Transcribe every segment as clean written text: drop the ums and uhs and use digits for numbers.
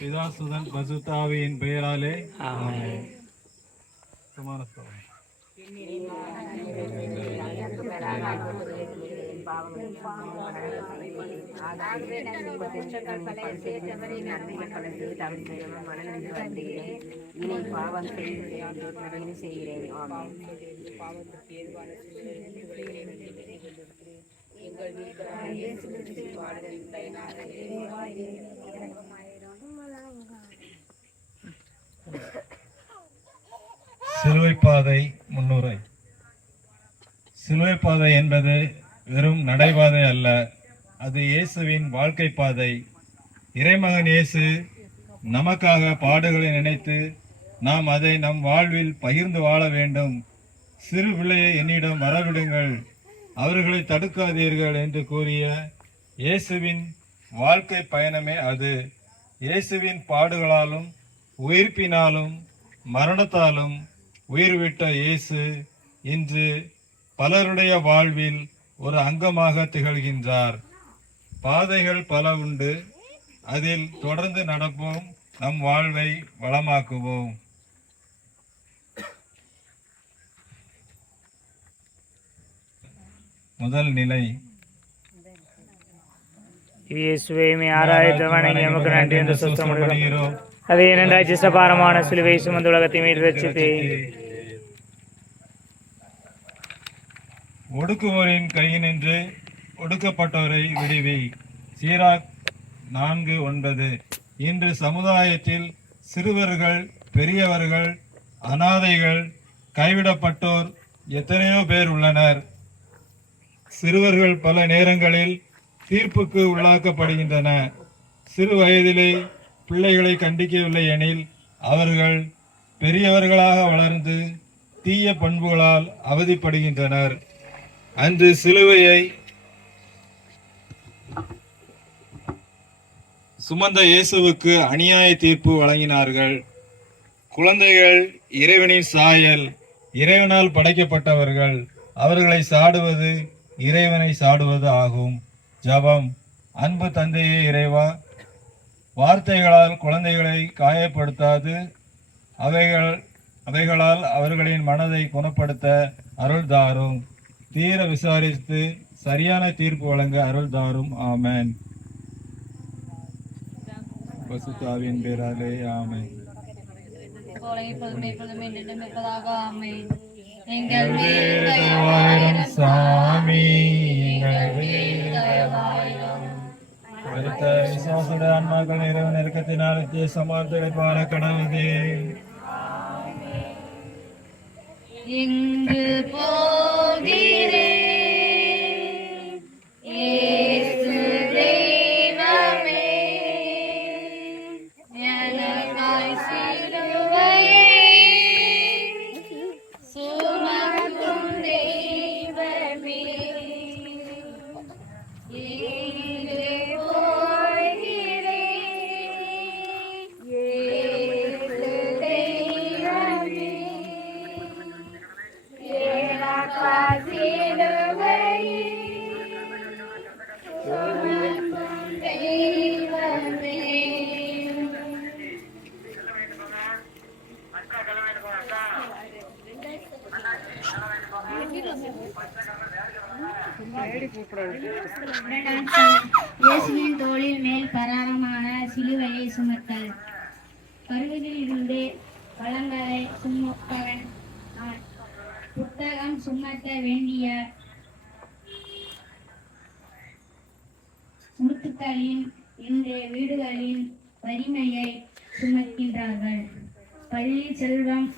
பிதாசுதன் பசுத்தாவியின் பெயராலே ஆமென். குமாரஸ்தவம். சிலுவைப்பாதை முன்னுரை. சிலுவைப்பாதை என்பது வெறும் நடைபாதை அல்ல, அது இயேசுவின் வாழ்க்கை பாதை. இறைமகன் இயேசு நமக்காக பாடுகளை நினைத்து நாம் அதை நம் வாழ்வில் பகிர்ந்து வாழ வேண்டும். சிறு பிள்ளையை என்னிடம் வரவிடுங்கள், அவர்களை தடுக்காதீர்கள் என்று கூறிய இயேசுவின் வாழ்க்கை பயணமே அது. இயேசுவின் பாடுகளாலும் உயிர்ப்பினாலும் மரணத்தாலும் உயிர்விட்ட இயேசு இன்று பலருடைய வாழ்வில் ஒரு அங்கமாக திகழ்கின்றார். பாதைகள் பல உண்டு, அதில் தொடர்ந்து நடப்போம், நம் வாழ்வை வளமாக்குவோம். முதல் நிலை. இயேசுவை ஆராய்ந்து வணங்கி நமக்கு நன்றி என்று சுத்தமுடுகிறோம். அது ஏனென்றால் சிஷ்டபாரமான சிலுவை சுமந்து உலகத்தை மீது ரட்சித்தே. ஒடுக்குவோரின் கையினின்று ஒடுக்கப்பட்டோரை விடுவி. சீராக் 4:9. இன்று சமுதாயத்தில் சிறுவர்கள், பெரியவர்கள், அனாதைகள், கைவிடப்பட்டோர் எத்தனையோ பேர் உள்ளனர். சிறுவர்கள் பல நேரங்களில் தீர்ப்புக்கு உள்ளாக்கப்படுகின்றன. சிறு வயதிலே பிள்ளைகளை கண்டிக்கவில்லை எனில் அவர்கள் பெரியவர்களாக வளர்ந்து தீய பண்புகளால் அவதிப்படுகின்றனர். அன்று சிலுவையை சுமந்த இயேசுவுக்கு அநியாய தீர்ப்பு வழங்கினார்கள். குழந்தைகள் இறைவனின் சாயல், இறைவனால் படைக்கப்பட்டவர்கள். அவர்களை சாடுவது இறைவனை சாடுவது ஆகும். ஜெபம். அன்பு தந்தையே இறைவா, வார்த்தைகளால் குழந்தைகளை காயப்படுத்தாது அவைகளால் அவர்களின் மனதை குணப்படுத்த அருள் தாரும். தீர விசாரித்து சரியான தீர்ப்பு வழங்க அருள் தாரும். ஆமென். பசுத்தாவின் பேராலே ஆமென். சாமி விசுவாசுடைய ஆன்மாக்கள் இறைவன் நெருக்கத்தினால் சமார்த்தலை பார கடவுளே. எங்கு போகிறேன் இயேசு தெய்வமே, எனக்காய் சிலுவையை சுமக்கும் தெய்வமே. எங்கு போகிறேன் இயேசு தெய்வமே, எனக்காய் சிலுவையை சுமக்கும் தெய்வமே. இயேசுவின் தோளில் மேல் பராரமான சிலுவையை சுமத்தல். பருவத்தில் இருந்தே வளங்களை சுமப்பவன் நான். புத்தகம் சுமத்த வேண்டிய முத்துக்களின் இன்றைய வீடுகளின் வலிமையை சுமக்கின்றார்கள். பள்ளி செல்வம்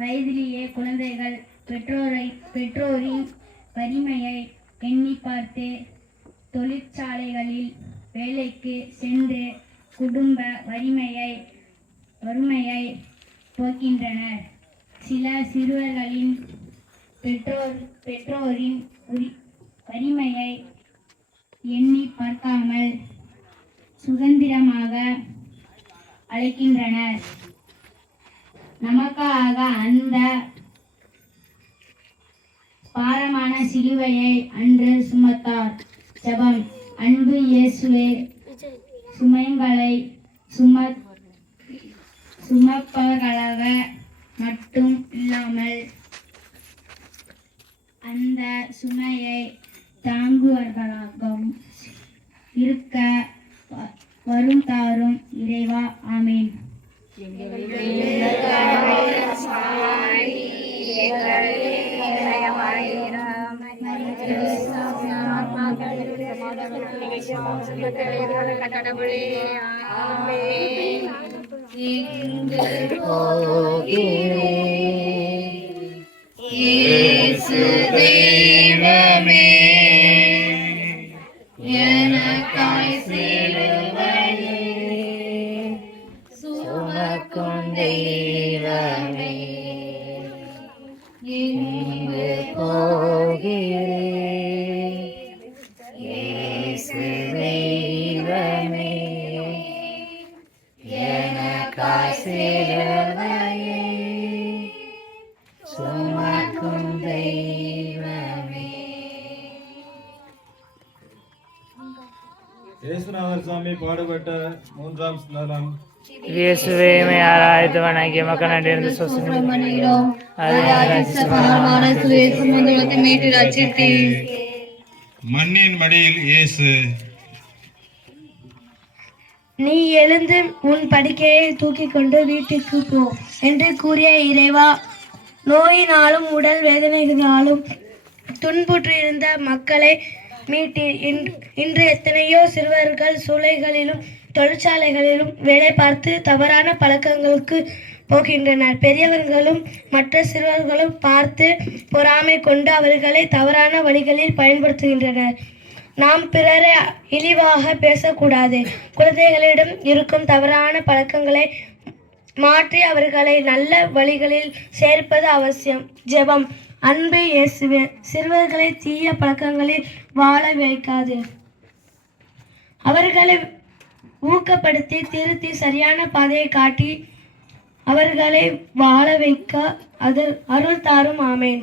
வயதிலேயே குழந்தைகள் பெற்றோரின் வலிமையை எண்ணி பார்த்து தொழிற்சாலைகளில் வேலைக்கு சென்று குடும்ப வறுமையை போக்கின்றனர். சில சிறுவர்களின் பெற்றோரின் வலிமையை எண்ணி பார்க்காமல் சுதந்திரமாக அழைக்கின்றனர். நமக்காக அந்த பாரமான சிலுவையை அன்று சுமத்தார். ஜெபம். அன்பு இயேசுவே, சுமைகளை சும சுமப்பவர்களாக மட்டும் இல்லாமல் அந்த சுமையை தாங்குவர்களாகவும் இருக்க வரும் தாரும் இறைவா ஆமீன். தெய்வமே எனக்காய் சிலுவையை சுமக்கும் தெய்வமே எங்கு போகிறேன் இயேசு தெய்வமே எனக்காய் சிலுவையை சுமக்கும் தெய்வமே. இயேசுநாதர் சாமி பாடுபட்ட மூன்றாம் ஸ்தலம். இயேசுவே உம்மை ஆராய்ந்து வணங்கி உமக்கு நன்றி சொசனம் பண்ணுகிறோம். பரமான சுயேசு முதலத்தை மீட்டு ரட்சித்தீர். மண்ணின் மடியில் இயேசு. நீ எழுந்து உன் படுக்கையை தூக்கி கொண்டு வீட்டுக்கு போ என்று கூறிய இறைவா, நோயினாலும் உடல் வேதனைகளாலும் துன்புற்றிருந்த மக்களை மீட்டீர். இன்று எத்தனையோ சிறுவர்கள் சூளைகளிலும் தொழிற்சாலைகளிலும் வேலை பார்த்து தவறான பழக்கங்களுக்கு போகின்றனர். பெரியவர்களும் மற்ற சிறுவர்களும் பார்த்து பொறாமை கொண்டு அவர்களை தவறான வழிகளில் பயன்படுத்துகின்றனர். நாம் பிறரை இழிவாக பேசக்கூடாது. குழந்தைகளிடம் இருக்கும் தவறான பழக்கங்களை மாற்றி அவர்களை நல்ல வழிகளில் சேர்ப்பது அவசியம். ஜெபம். அன்பு இயேசுவே, சிறுவர்களை தீய பழக்கங்களில் வாழ வைக்காது. அவர்களை ஊக்கப்படுத்தி திருத்தி சரியான பாதையை காட்டி அவர்களை வாழ வைக்க அது அருள் தாரும். ஆமேன்.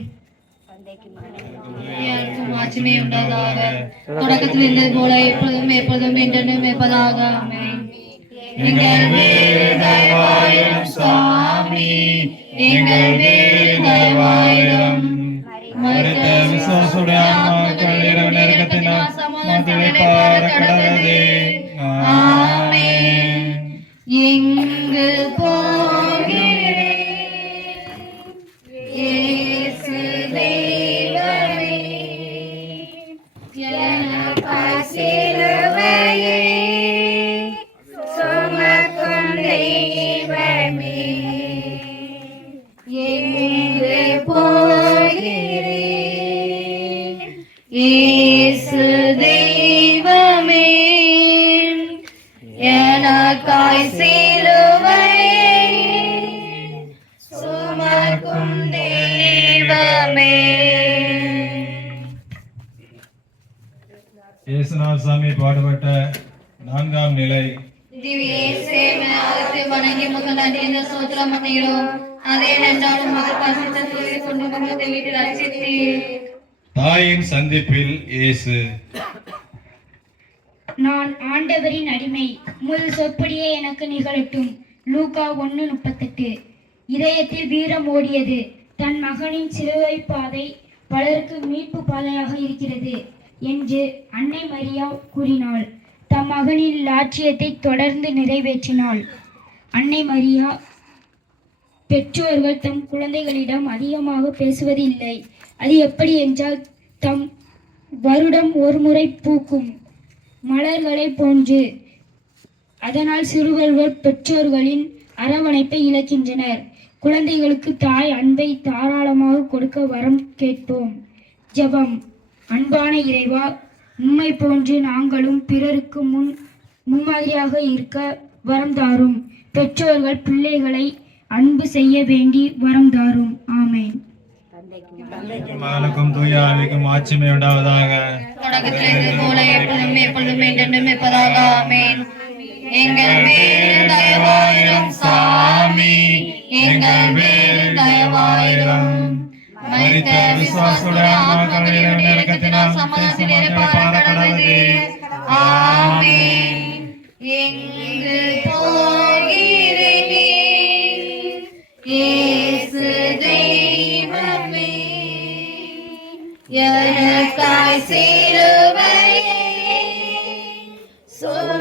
ஆட்சிமை உண்டாதாக, தொடக்கத்தில் இருந்தது போல எப்பொழுதும் எப்பொழுதும் என்றென்றும் இருப்பதாக. ஆமென். எங்கள் மேல் தயவாயிரும் சாமி, எங்கள் மேல் தயவாயிரும். மரித்த விசுவாசுடைய ஆன்மாக்கள் இரவு நெருக்கத்தினால் மதுரை பார கடவுளே. ஆமென். எங்கு போகிறேன் இயேசு தெய்வமே எனக்காய் சிலுவையை சுமக்கும் தெய்வமே எங்கு போகிறேன் இயேசு தெய்வமே எனக்காய் சிலுவையை சுமக்கும் தெய்வமே. இயேசுநாதர் சாமி பாடுபட்ட நான்காம் நிலை. திவ்யேசேமத்தை வணங்கி முக நன்றி என்ற சோத்திரம் பண்ணுகிறோம். அதே நன்றாலும் மகள் பரிசுத்த தூய கொண்டு முகத்தை வீட்டில் ரட்சித்தீர். தாயின் சந்திப்பில் இயேசு. நான் ஆண்டவரின் அடிமை, உமது சொற்படியே எனக்கு நிகழட்டும். லூக்கா 1:38. இதயத்தில் வீரம் ஓடியது. தன் மகனின் சிலுவை பாதை பலருக்கு மீட்பு பாதையாக இருக்கிறது என்று அன்னை மரியா கூறினாள். தம் மகனின் லாட்சியத்தை தொடர்ந்து நிறைவேற்றினாள். அன்னை மரியா பெற்றோர்கள் தம் குழந்தைகளிடம் அதிகமாக பேசுவது இல்லை. அது எப்படி என்றால், தம் வருடம் ஒரு முறை பூக்கும் மலர்களை போன்று. அதனால் சிறுவர்கள் பெற்றோர்களின் அரவணைப்பை இழக்கின்றனர். குழந்தைகளுக்கு தாய் அன்பை தாராளமாக கொடுக்க வரம் கேட்போம். ஜெபம். அன்பான இறைவா, உம்மை போன்று நாங்களும் பிறருக்கு முன்மாதிரியாக இருக்க வரம் தாரும். பெற்றோர்கள் பிள்ளைகளை அன்பு செய்ய வேண்டி வரம் தாரும். ஆமேன். மகனுக்கும் தூய ஆவிக்கும் ஆட்சிமை உண்டாவதாக. தொடக்கத்தில் இருந்தது போல எப்பொழுதும் எப்பொழுதும் என்றென்றும் இருப்பதாக. ஆமென். எங்கள் மேல் தயவாயிரும் சாமி, எங்கள் மேல் தயவாயிரும். மரித்த விசுவாசுடைய ஆன்மாக்கள் இரவு நெருக்கத்தினால் சமாதானத்தில் இருப்பார கடவுளே. ஆமென். எங்கு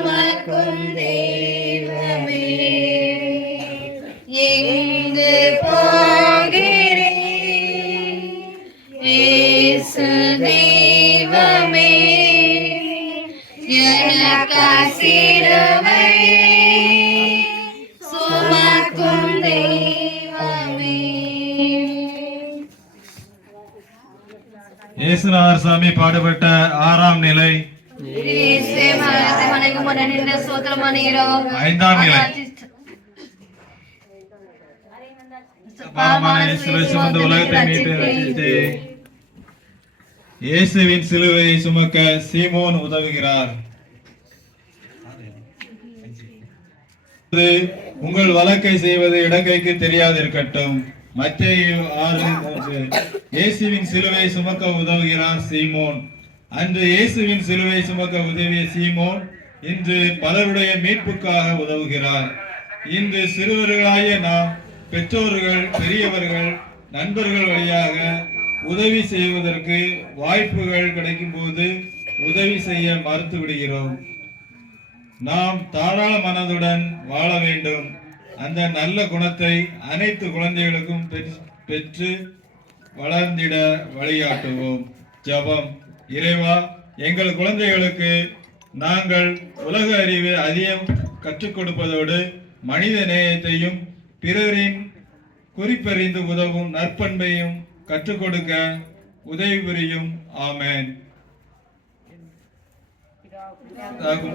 சுமக்கும் தெய்வமே எங்கு போகிறேன் இயேசு தெய்வமே எனக்காய் சிலுவை சுமக்கும் தெய்வமே. இயேசுநாதர் சாமி பாடுபட்ட 6ஆம் நிலை. ஐந்தாம் நிலை. பாரமான சிலுவை சுமந்து உலகத்தை மீட்டு ரட்சித்து இயேசுவின் சிலுவையை சுமக்க சீமோன் உதவுகிறார். உங்கள் வழக்கை செய்வது இடக்கைக்கு தெரியாதிருக்கட்டும். மத்தேயு 6:3. இயேசுவின் சிலுவை சுமக்க உதவுகிறார் சீமோன். அன்று இயேசுவின் சிலுவை சுமக்க உதவிய சீமோன் இன்று பலருடைய மீட்புக்காக உதவுகிறார். இன்று சிறுவர்களாகிய நாம் பெற்றோர்கள், பெரியவர்கள், நண்பர்கள் வழியாக உதவி செய்வதற்கு வாய்ப்புகள் கிடைக்கும் போது உதவி செய்ய மறுத்து விடுகிறோம். நாம் தாராள மனதுடன் வாழ வேண்டும். அந்த நல்ல குணத்தை அனைத்து குழந்தைகளுக்கும் பெற்று வளர்ந்திட வழிகாட்டுவோம். ஜெபம். இறைவா, எங்கள் குழந்தைகளுக்கு நாங்கள் உலக அறிவை அதிகம் கற்றுக் கொடுப்பதோடு மனித நேயத்தையும் பிறரின் குறிப்பறிந்து உதவும் நற்பண்பையும் கற்றுக் கொடுக்க உதவி புரியும். ஆமென்.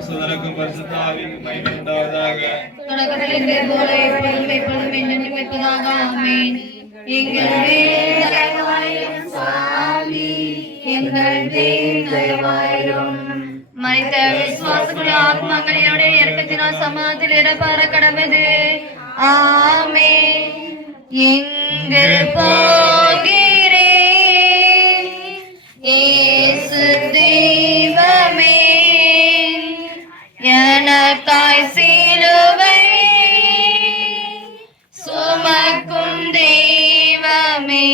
சுதனுக்கும் பரிசுத்த ஆவிக்கும் மகிமை உண்டாவதாக. தொடக்கத்திலிருந்தே போல எப்பொழுதும் எப்பொழுதும் என்றென்றும் இருப்பதாக. ஆமென். எங்கள் மேல் தயவாயிரும் சுவாமி, எங்கள் மேல் தயவாயிரும். மரித்த விசுவாசக்குரிய ஆத்மாக்களினுடைய இரக்கத்தினால் சமாதானத்தில் இறப்பார கடவுது. ஆமென். எங்கு போகிறேன் இயேசு தெய்வமே எனக்காய் சிலுவை சுமக்கும் தெய்வமே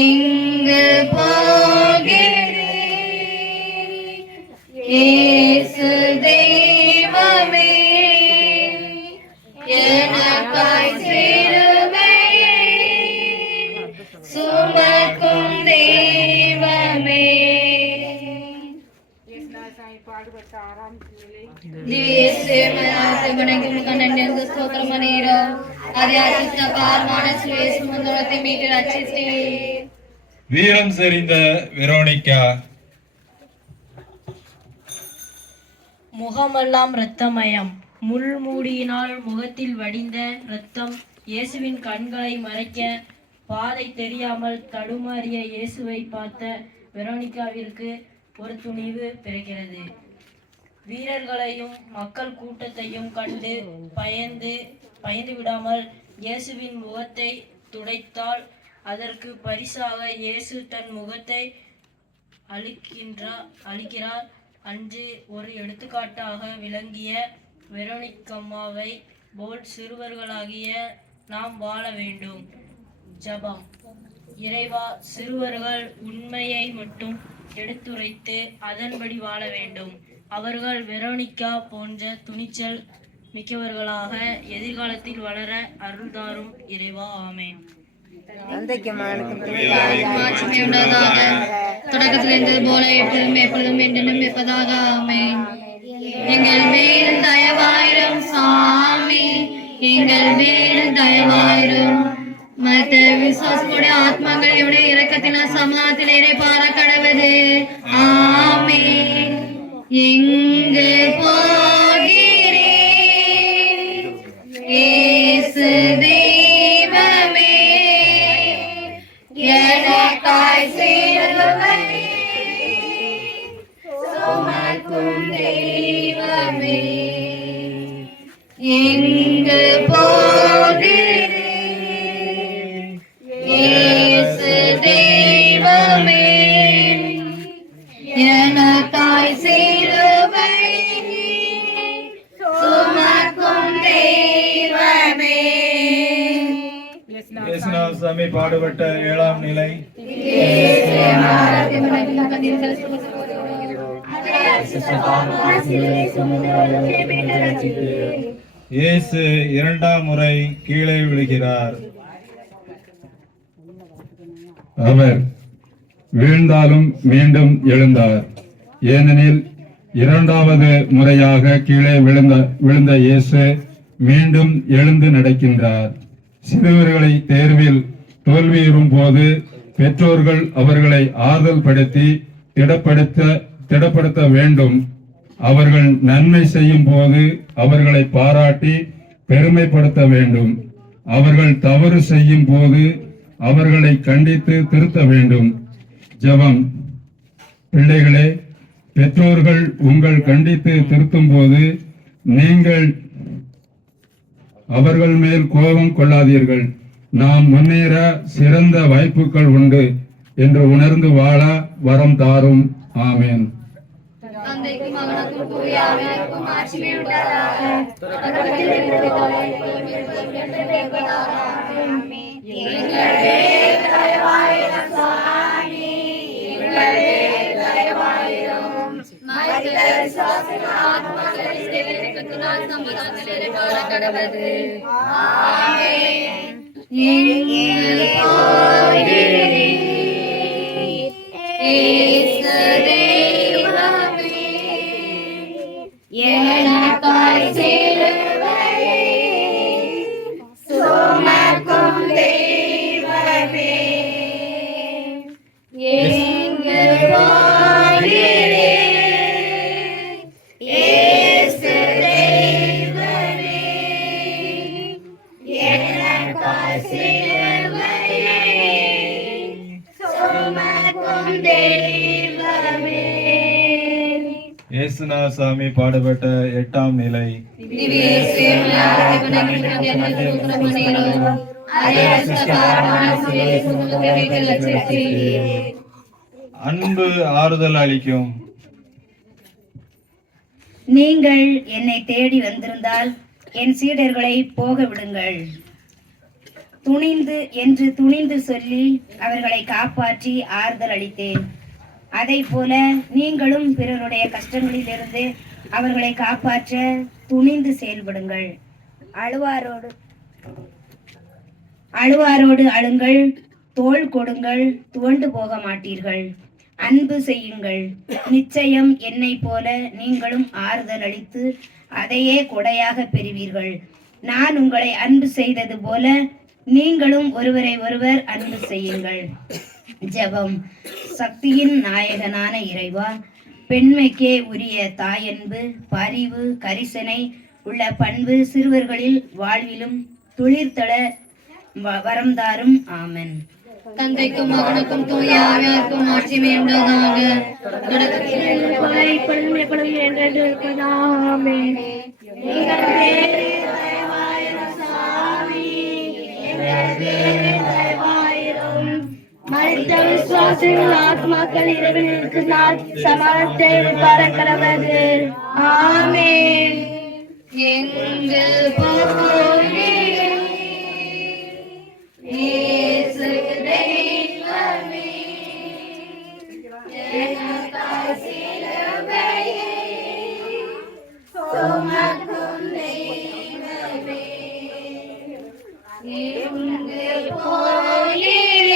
எங்கு போகிறேன் இயேசு தெய்வமே எனக்காய் சிலுவை சுமக்கும் தெய்வமே. வீரம் செறிந்த வெரோனிகா. முகமெல்லாம் இரத்தமயம். முள்மூடியினால் முகத்தில் வடிந்த இரத்தம் இயேசுவின் கண்களை மறைக்க பாதை தெரியாமல் தடுமாறிய இயேசுவை பார்த்த வெரோனிகாவிற்கு ஒரு துணிவு பிறக்கிறது. வீரர்களையும் மக்கள் கூட்டத்தையும் கண்டு பயந்து விடாமல் இயேசுவின் முகத்தை துடைத்தால் அதற்கு பரிசாக இயேசு தன் முகத்தை அளிக்கிறார். அன்று ஒரு எடுத்துக்காட்டாக விளங்கிய வெரோனிகம்மாவை போல் சிறுவர்களாகிய நாம் வாழ வேண்டும். ஜெபம். இறைவா, சிறுவர்கள் உண்மையை மட்டும் எடுத்துரைத்து அதன்படி வாழ வேண்டும். அவர்கள் வெரோனிகா போன்ற துணிச்சல் மிக்கவர்களாக எதிர்காலத்தில் வளர அருள்தாரும் இறைவா. ஆமென். தொடக்கத்தில் இருந்தது போல எப்பொழுதும் எப்பொழுதும் என்றென்றும் இருப்பதாக. ஆமென். எங்கள் மேல் தயவாயிரும் சாமி, எங்கள் மேல் தயவாயிரும். மற்ற விசுவாசமுடைய ஆத்மாக்களுடைய இரக்கத்தினால் சமாதானத்தில் இறைப்பார கடவுது. ஆமென். எங்கு போகிறேன் இயேசு தெய்வமே எனக்காய் சிலுவை சுமக்கும் தெய்வமே எங்கு போகிறேன் இயேசு தெய்வமே எனக்காய் சிலுவை சுமக்கும் தெய்வமே. இயேசுநாதர் சாமி பாடுபட்ட 7ஆம் நிலை. இயேசு இரண்டாம் முறை கீழே விழுகிறார். அவர் வீழ்ந்தாலும் மீண்டும் எழுந்தார். ஏனெனில் இரண்டாவது முறையாக கீழே விழுந்த இயேசு மீண்டும் எழுந்து நடக்கின்றார். சிறுவர்களை தேர்வில் தோல்வியுறும் போது பெற்றோர்கள் அவர்களை ஆறுதல் படுத்தி திடப்படுத்த வேண்டும். அவர்கள் நன்மை செய்யும் போது அவர்களை பாராட்டி பெருமைப்படுத்த வேண்டும். அவர்கள் தவறு செய்யும் போது அவர்களை கண்டித்து திருத்த வேண்டும். ஜெபம். பிள்ளைகளே, பெற்றோர்கள் உங்கள் கண்டித்து திருத்தும் போது நீங்கள் அவர்கள் மேல் கோபம் கொள்ளாதீர்கள். நாம் முன்னேற சிறந்த வாய்ப்புகள் உண்டு என்று உணர்ந்து வாழ வரம் தாரும். ஆமென். தந்தைக்கும் மகனுக்கும் தூய ஆவியாருக்கும் மாட்சிமை உண்டாதாக. தொடக்கத்தில் இருந்தது போல இப்பொழுதும் எப்பொழுதும் என்றென்றும் இருப்பதாக. ஆமென். எங்களே தயவாயிரும் சுவாமி, எங்களே தயவாயிரும். மரித்த விசுவாசிகள் ஆத்மாக்களை இறைவனுக்குத்தான் சமாதானத்தில் இருப்பார கடவது. ஆமென். எங்கள் போகிறீர் இயேசு தெய்வமே, எனக்காய் சிலுவையை சுமக்கும் தெய்வமே, எங்கள் போகிறீர் இயேசு தெய்வமே, எனக்காய் சிலுவையை சுமக்கும் தெய்வமே. இயேசுநாத சாமி பாடுபட்ட 8ஆம் நிலை. அன்பு ஆறுதல் அளிக்கும். நீங்கள் என்னை தேடி வந்திருந்தால் என் சீடர்களை போக விடுங்கள். துணிந்து சொல்லி அவர்களை காப்பாற்றி ஆறுதல் அளித்தேன். அதை போல நீங்களும் பிறருடைய கஷ்டங்களிலிருந்து அவர்களை காப்பாற்ற துணிந்து செயல்படுங்கள். அழுவாரோடு அழுங்கள், தோள் கொடுங்கள், துவண்டு போக மாட்டீர்கள். அன்பு செய்யுங்கள். நிச்சயம் என்னை போல நீங்களும் ஆறுதல் அளித்து அதையே கொடையாக பெறுவீர்கள். நான் உங்களை அன்பு செய்தது போல நீங்களும் ஒருவரை ஒருவர் அன்பு செய்யுங்கள். ஜெபம். சக்தியின் நாயகனான இறைவா, பெண்மைக்கே உரிய தாயன்பு, பரிவு, கரிசனை உள்ள பண்பு சிறுவர்களில் வாழ்விலும் துளிர்த்தள வரம் தாரும். ஆமென். தந்தைக்கும் மகனுக்கும் தூய ஆவியாருக்கும் மாட்சிமை உண்டாதாக. தொடக்கத்தில் இருந்தது போல இப்பொழுதும் எப்பொழுதும் என்றென்றும் இருப்பதாக. ஆமென். எங்கள் பேரில் தயவாயிரும் சுவாமி, எங்கள் பேரில் தயவாயிரும். மரித்த விசுவாசிகள் ஆத்மாக்கள் இறைவனுக்கு சமாதானத்தை இருப்பார கடவது. ஆமென். எங்கள் போகிறீர் இயேசு தெய்வமே, எனக்காய் சிலுவையை சுமக்கும் தெய்வமே, எங்கள் போகிறீர்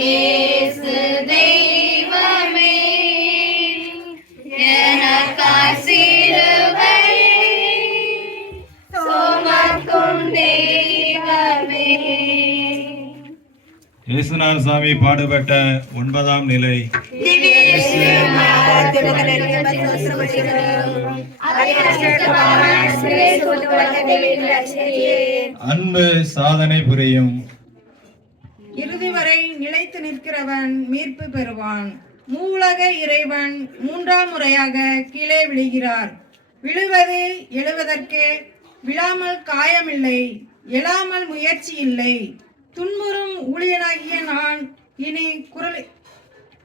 இயேசு தெய்வமே, எனக்காய் சிலுவையை சுமக்கும் தெய்வமே. இயேசுநாத சாமி பாடுபட்ட 9ஆம் நிலை. அன்பு சாதனை புரியும். இறுதி வரை நிலைத்து நிற்கிறவன் மீட்பு பெறுவான். மூவுலக இறைவன் 3ஆம் முறையாக கீழே விழுகிறார். விழுவது எழுவதற்கே, விழாமல் காயமில்லை, எழாமல் முயற்சி இல்லை. துன்புறும் ஊழியனாகிய நான் இனி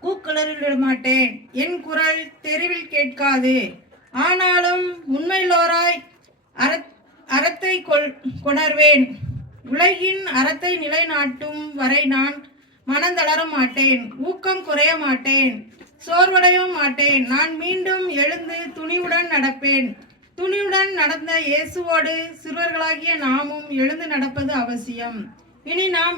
கூக்குரலிட மாட்டேன். என் குரல் தெருவில் கேட்காது. ஆனாலும் உண்மையுள்ளோராய் அறத்தை கொணர்வேன். உலகின் அறத்தை நிலைநாட்டும் வரை நான் மனந்தளர மாட்டேன், ஊக்கம் குறைய மாட்டேன். சோர்வடையவும் மாட்டேன். நான் மீண்டும் எழுந்து துணிவுடன் நடப்பேன். துணிவுடன் நடந்த இயேசுவோடு சிறுவர்களாகிய நாமும் எழுந்து நடப்பது அவசியம். இனி நாம்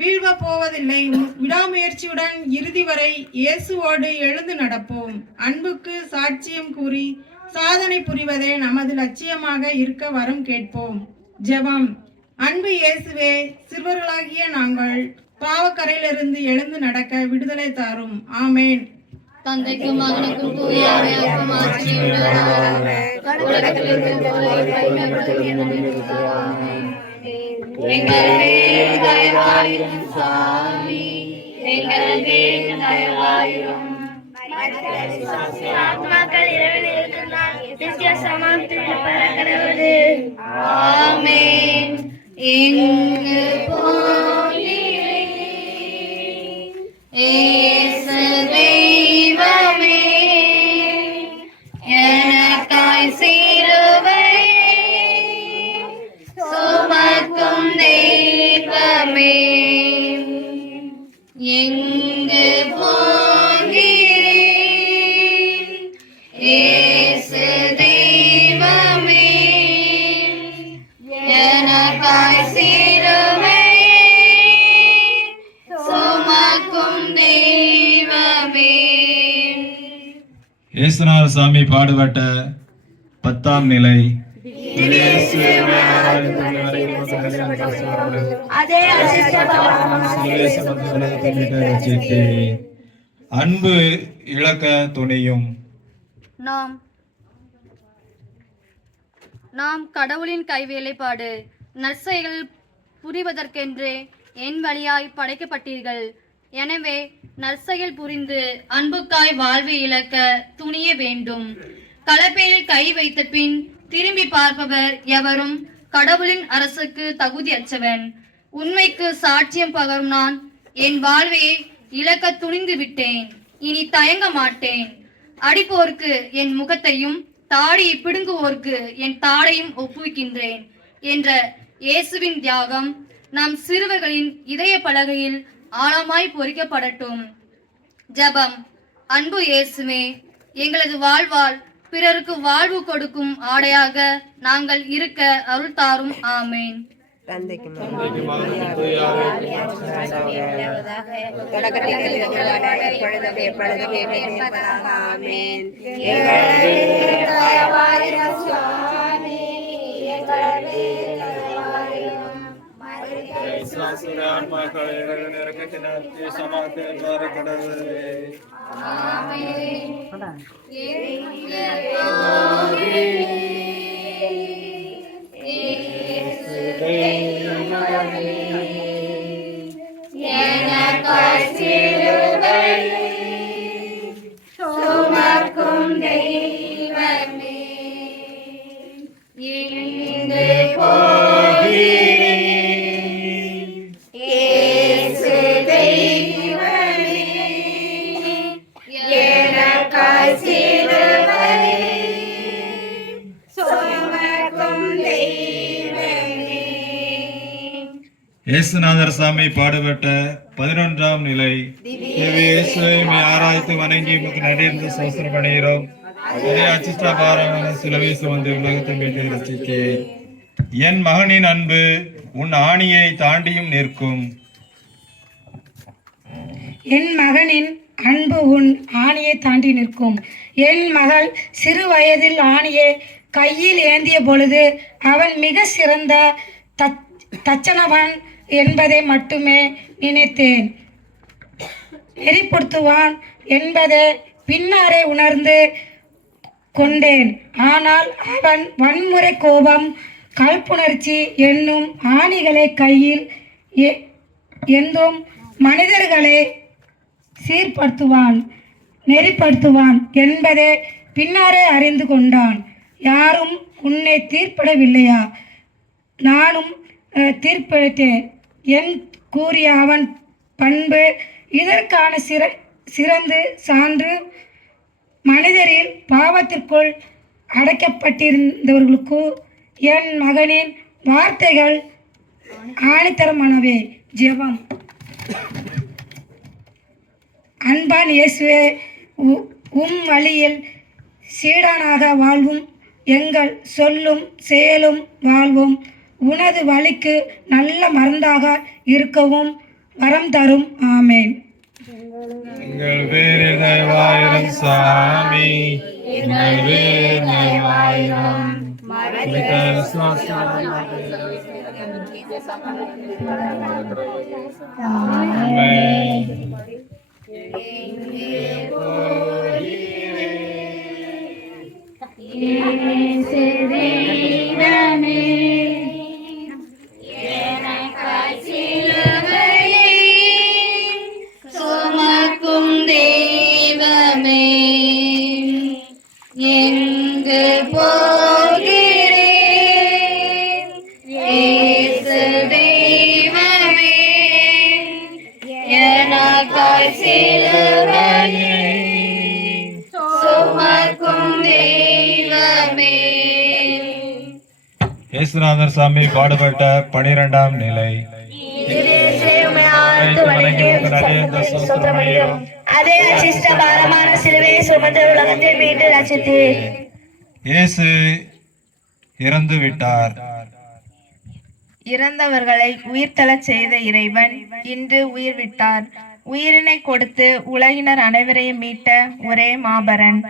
வீழ்வ போவதில்லை. விடாமுயற்சியுடன் இறுதி வரை இயேசுவோடு எழுந்து நடப்போம். அன்புக்கு சாட்சியம் கூறி சாதனை புரிவதே நமது லட்சியமாக இருக்க வரம் கேட்போம். ஜெபம். அன்பு இயேசுவே, சிறுவர்களாகிய நாங்கள் பாவக்கரையிலிருந்து எழுந்து நடக்க விடுதலை தாரும். ஆமேன். தந்தைக்கும் மகனுக்கும் தூய ஆவியாருக்கும் ஆட்சி உண்டாவதாக. உலகத்தில் இருக்கிறவர்களை கைமைப்படுத்துகின்ற ஆமென். எங்கள் மேல் தயவாயிரும் சாமி, எங்கள் மேல் தயவாயிரும். ஆத்மாக்கள் இரவில் இருந்தால் நித்திய சமாப்தியில் பெற கடவுளே. ஆமென். எங்கு போகிறீர் இயேசு தெய்வமே, எனக்காய் சிலுவையை சுமக்கும் தெய்வமே. எங்கு போகிறீர் இயேசு தெய்வமே, எனக்காய் சிலுவையை சுமக்கும் தெய்வமே. இயேசுநாத சாமி பாடுபட்ட 10ஆம் நிலை. அன்பு இழக்க துணியும். நாம் கடவுளின் கைவேலைப்பாடு நற்செயல்கள் புரிவதற்கென்றே என் வழியாய் படைக்கப்பட்டீர்கள். எனவே நற்செயல் புரிந்து அன்புக்காய் வாழ்வை இழக்க துணிய வேண்டும். கலப்பையில் கை வைத்த பின் திரும்பி பார்ப்பவர் எவரும் கடவுளின் அரசுக்கு தகுதியற்றவன். உண்மைக்கு சாட்சியம் பகரும் நான் என் வாழ்வையை இழக்க துணிந்து விட்டேன். இனி தயங்க மாட்டேன். அடிப்போருக்கு என் முகத்தையும் தாடியை பிடுங்குவோருக்கு என் தாடையும் ஒப்புவிக்கின்றேன் என்ற இயேசுவின் தியாகம் நம் சிறுவர்களின் இதய பலகையில் ஆழமாய் பொறிக்கப்படட்டும். ஜெபம். அன்பு இயேசுவே, எங்களது வாழ்வால் பிறருக்கு வாழ்வு கொடுக்கும் ஆடையாக நாங்கள் இருக்க அருள் தாரும். ஆமேன். இயேசுநாதர் சாமி பாடுபட்ட 11ஆம் நிலை. இயேசுவை ஆராய்த்து வணங்கி உமக்கு நடிந்து சோசனம் பண்ணுகிறோம். அச்சிஷ்டபாரமான சிலுவை சுமந்து உலகத்தை மீட்டு ரசித்தே. என் மகனின் அன்பு உன் ஆணியை தாண்டியும் நிற்கும். என் மகனின் அன்பு உன் ஆணியை தாண்டி நிற்கும். என் மகள் சிறு வயதில் ஆணியை கையில் ஏந்திய பொழுது அவன் மிக சிறந்த தச்சனவன் என்பதை மட்டுமே நினைத்தேன். நெறிப்படுத்துவான் என்பதை பின்னாரே உணர்ந்து கொண்டேன். ஆனால் அவன் வன்முறை, கோபம், கல்புணர்ச்சி என்னும் ஆணிகளை கையில் ஏந்தும் மனிதர்களை சீர்படுத்துவான், நெறிப்படுத்துவான் என்பதை பின்னாரே அறிந்து கொண்டான். யாரும் உன்னை தீர்ப்பிடவில்லையா? நானும் தீர்ப்பளித்தேன் என் கூறிய அவன் பண்பு இதற்கான சிறந்து சான்று மனிதரில் பாவத்திற்குள் அடைக்கப்பட்டிருந்தவர்களுக்கு என் மகனின் வார்த்தைகள் ஆணித்தரமானவே. ஜெபம். அன்பான் இயேசுவே, உம் வழியில் சீடனாக வாழ்வும், எங்கள் சொல்லும் செயலும் வாழ்வும் உனது வழிக்கு நல்ல மருந்தாக இருக்கவும் வரம் தரும். ஆமேன். எங்கள் பேரில் தயவாயிரம் சாமி, எங்கள் பேரில் தயவாயிரம். சுமக்கும் தெய்வமே, எங்கு போகிறேன்? இயேசு தெய்வமே, எனக்காய் சிலுவையை சுமக்கும் தெய்வமே. இயேசுநாதர் சாமி பாடுபட்ட 12ஆம் நிலை. அதே அச்சிஷ்ட பாரமான சிலுவையை சுமந்து உலகத்தை மீட்டு ரட்சித்தீர். இயேசு இறந்து விட்டார். இறந்தவர்களை உயிர்த்தெழச் செய்த இறைவன் இன்று உயிர் விட்டார். உயிரினை கொடுத்து உலகினர் அனைவரையும் மீட்ட ஒரே மாபரன்.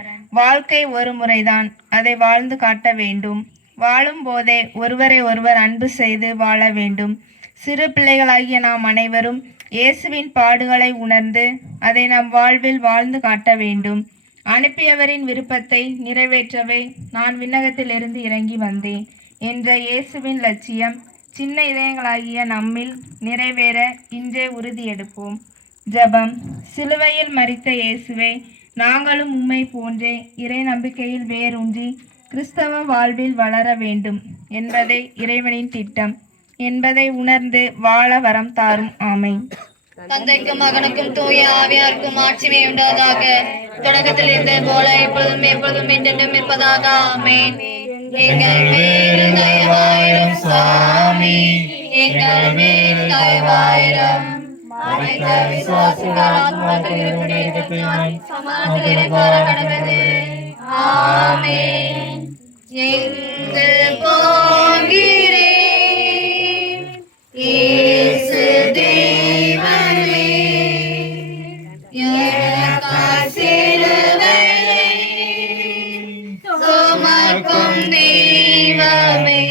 வாழ்க்கை ஒரு முறைதான், அதை வாழ்ந்து காட்ட வேண்டும். வாழும் போதே ஒருவரை ஒருவர் அன்பு செய்து வாழ வேண்டும். சிறு பிள்ளைகளாகிய நாம் அனைவரும் இயேசுவின் பாடுகளை உணர்ந்து அதை நம் வாழ்வில் வாழ்ந்து காட்ட வேண்டும். அனுப்பியவரின் விருப்பத்தை நிறைவேற்றவே நான் விண்ணகத்திலிருந்து இறங்கி வந்தேன் என்ற இயேசுவின் லட்சியம் சின்ன இதயங்களாகிய நம்மில் நிறைவேற இன்றே உறுதியெடுப்போம். ஜெபம். சிலுவையில் மரித்த இயேசுவே, நாங்களும் உம்மை போன்றே இறை நம்பிக்கையில் வேரூன்றி கிறிஸ்தவ வாழ்வில் வளர வேண்டும் என்பதே இறைவனின் திட்டம் என்பதை உணர்ந்து வாழ வரம் தாரும். ஆமென். தந்தைக்கும் மகனுக்கும் தூய ஆவியாருக்கும் ஆட்சிமை உண்டாதாக. தொடக்கத்தில் இருந்தது போல எப்பொழுதும் எப்பொழுதும் என்றென்றும் இருப்பதாக. ஆமென். எங்கள் மேல் தயவாயிரம் சாமி, எங்கள் மேல் தயவாயிரம். மரித்த விசுவாசிகள் ஆத்மாக்கள் சமாதானத்தில் இறைவார கடவுளே. ஆமென். எங்கு போகிறேன்? இயேசு தெய்வமே, எனக்காய் சிலுவையை சுமக்கும் தெய்வமே.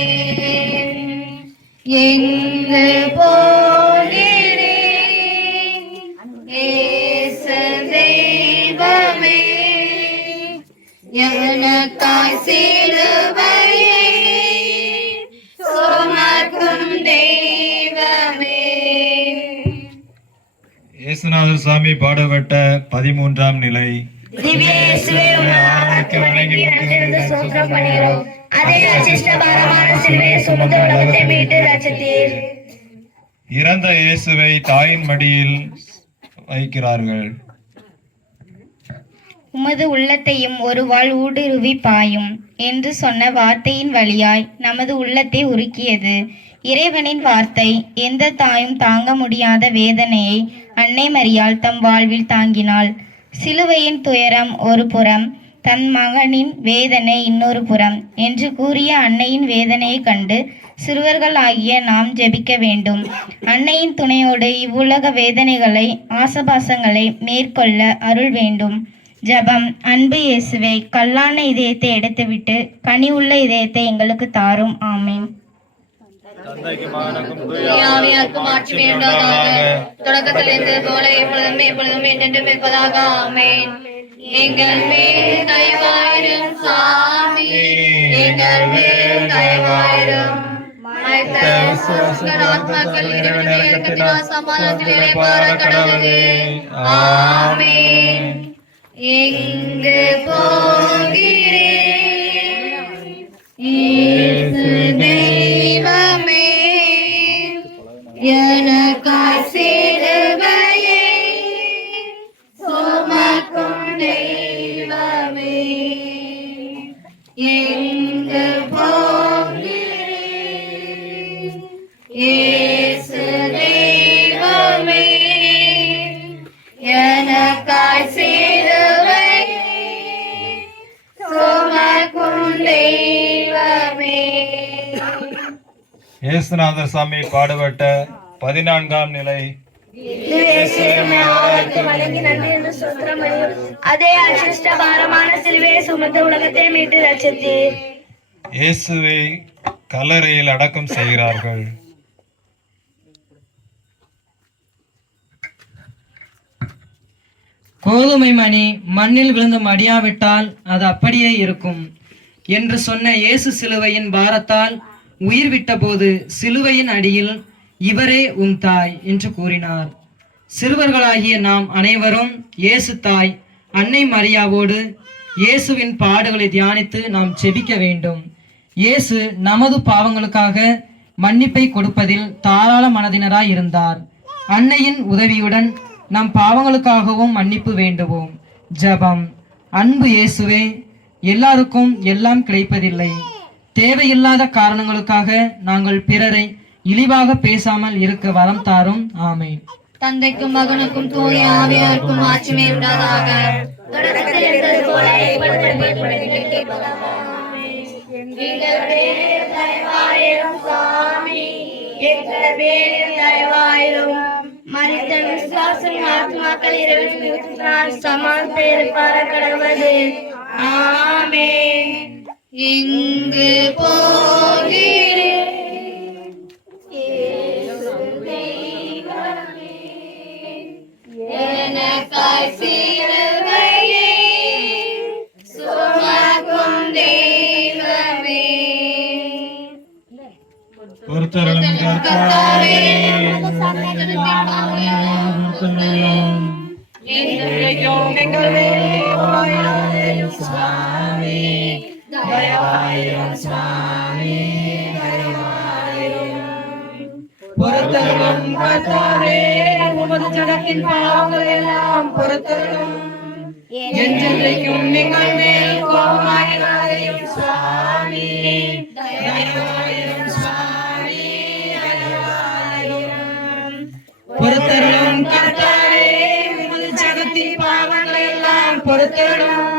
எங்கு போகிறேன்? இயேசு தெய்வமே, எனக்காய் சிலுவையை சுமக்கும் தெய்வமே. இயேசுநாதர் சாமி பாடுபட்ட 13ஆம் நிலை. அதே அச்சிஷ்ட பாரமான சிலுவையை சுமந்து உலகத்தை மீட்டு ரட்சித்தீர். இறந்த இயேசுவை தாயின் மடியில் வைக்கிறார்கள். உமது உள்ளத்தையும் ஒரு வாழ் ஊடுருவி பாயும் என்று சொன்ன வார்த்தையின் வழியாய் நமது உள்ளத்தை உருக்கியது. இறைவனின் வார்த்தை எந்த தாயும் தாங்க முடியாத வேதனையை அன்னை மரியாள் தம் வாழ்வில் தாங்கினாள். சிலுவையின் துயரம் ஒரு புறம், தன் மகனின் வேதனை இன்னொரு புறம் என்று கூறிய அன்னையின் வேதனையை கண்டு சிறுவர்கள் ஆகிய நாம் ஜெபிக்க வேண்டும். அன்னையின் துணையோடு இவ்வுலக வேதனைகளை ஆசபாசங்களை மேற்கொள்ள அருள் வேண்டும். ஜெபம். அன்பு இயேசுவே, கல்லான இதயத்தை எடுத்துவிட்டு கனி உள்ள இதயத்தை எங்களுக்கு தாரும். ஆமென். ஆவியாருக்கும் ஆட்சிமை உண்டாதாக. தொடக்கத்தில் இருந்தது போல எப்பொழுதும் எப்பொழுதும் என்றென்றும் இருப்பதாக. ஆமென். எங்கள் மேல் தயவாயிரம் சாமி, எங்கள் மேல் தயவாயிரம். மரித்த விசுவாசிகள் ஆத்மாக்கள் இறைவனுடைய இரக்கத்தினால் சமாதானத்தில் இளைப்பாற கடவுளே. ஆமென். எங்கு போகிறேன்? இயேசு தெய்வமே, எனக்காய் சிலுவையை சுமக்கும் தெய்வமே. எங்கு போகிறேன்? இயேசு தெய்வமே, எனக்காய் தெய்வமே. இயேசுநாதர் சாமி பாடுபட்ட 14ஆம் நிலை. அதே அச்சிஷ்ட பாரமான சிலுவையை சுமந்து உலகத்தை மீட்டு ரட்சித்தீர். இயேசுவை கல்லறையில் அடக்கம் செய்கிறார்கள். கோதுமை மணி மண்ணில் விழுந்து மடியாவிட்டால் அது அப்படியே இருக்கும் என்று சொன்ன இயேசு சிலுவையின் பாரத்தால் உயிர் விட்டபோது சிலுவையின் அடியில் இவரே உம் தாய் என்று கூறினார். சிறுவர்களாகிய நாம் அனைவரும் இயேசு தாய் அன்னை மரியாவோடு இயேசுவின் பாடுகளை தியானித்து நாம் செபிக்க வேண்டும். இயேசு நமது பாவங்களுக்காக மன்னிப்பை கொடுப்பதில் தாராள மனதினராய் இருந்தார். அன்னையின் உதவியுடன் நம் பாவங்களுக்காகவும் மன்னிப்பு வேண்டுவோம். ஜெபம். அன்பு இயேசுவே, எல்லாருக்கும் எல்லாம் கிடைப்பதில்லை. தேவையில்லாத காரணங்களுக்காக நாங்கள் பிறரை இழிவாக பேசாமல் இருக்க வரம் தாரும். ஆமென். தந்தைக்கும் மகனுக்கும் தூய ஆவியாருக்கும் ஆட்சிமை உண்டாதாக. மனித விசுவாசம் ஆத்மாக்கள் இரவில் சமாளித்து கடவுளே. ஆமென். இங்கு போகிறேன் எனக்காய் சிலுவையை சுமக்கும் தெய்வமே. பொறுத்தருளும் கர்த்தாவே, என்றென்றைக்கும் எங்கள் மேல் தயவாயிரும் சுவாமி, தயவாயிரும் சுவாமி, தயவாயிரும். பொறுத்தருளும் கர்த்தாவே, உமது ஜனத்தின் பாவங்கள் எல்லாம் பொறுத்தருளும். என்றென்றைக்கும் எங்கள் மேல் கோபமாயிராதேயும் சுவாமி, தயவாயிரும் சுவாமி, தயவாயிரும். பொறுத்தருளும் கர்த்தாவே, உமது ஜனத்தின் பாவங்கள் எல்லாம் பொறுத்தருளும்.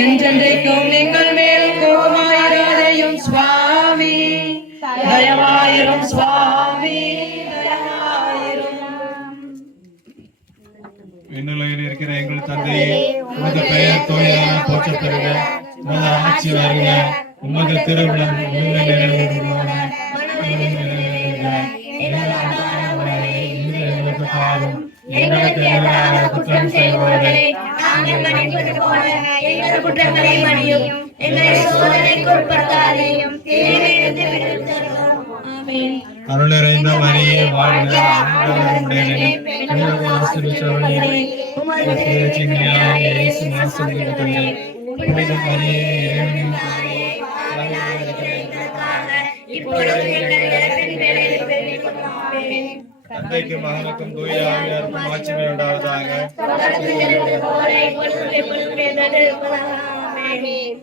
என்றென்றைக்கும் எங்கள் மேல் கோபமாயிராதேயும் சுவாமி, தயவாயிரும் சுவாமி, தயவாயிரும். விண்ணுலகில் இருக்கிற எங்கள் தந்தையே, உமது பெயர் தூயதென போற்றப் பெறுக. உமது ஆட்சி வருக. உமது திருவிழம் விண்ணில் நிறைவேறுக. எங்களுக்கு பாரும். எங்களுக்கு எதிராக குற்றம் செய்வோரை நாங்கள் மன்னிப்பது போல எங்கள் குற்றங்களை மன்னியும். எங்களை சோதனைக்கு உட்படுத்தாதேயும், தீமையிலிருந்து விடுவித்தருளும். ஆமென். அருள் நிறைந்த மரியே, வாழ்க. ஆண்டவர் உடனே உம்முடைய ஆசீர்வதித்தவளே, உமது திருச்சிங்கையாகிய இயேசு மாசம் தந்தை புனித மரியே, இறைவனின் தாயே, பாவிகளாய் இருக்கிற எங்களுக்காக இப்பொழுதும் எங்கள் இறப்பின் வேளையில் வேண்டிக் கொள்ளும். ஆமென். தந்தைக்கும் மகனுக்கும் தூய ஆவியாருக்கும் ஆட்சிமை உண்டாவதாக. தொடர்ந்து இருப்பது போல இப்பொழுதும் எப்பொழுதும் என்றென்றும் இருப்பதாக. ஆமென்.